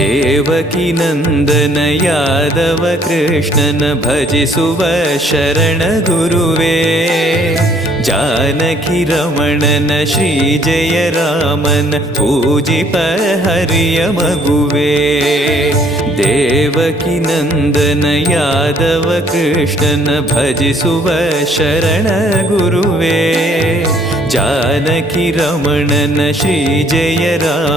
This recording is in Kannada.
ದೇವಕಿ ನಂದನ ಯಾದವ ಕೃಷ್ಣನ ಭಜಿಸುವ ಶರಣ ಗುರುವೇ. ಜಾನಕಿ ರಮಣನ ಶ್ರೀ ಜಯ ರಾಮನ ಪೂಜಿಪ ಹರಿಯ ಮಗುವೇ. ದೇವಕಿ ನಂದನ ಯಾದವ ಕೃಷ್ಣನ ಭಜಿಸುವ ಶರಣ ಗುರುವೇ. ಜಾನಕಿ ರಮಣನ ಶ್ರೀ ಜಯ ರಾಮ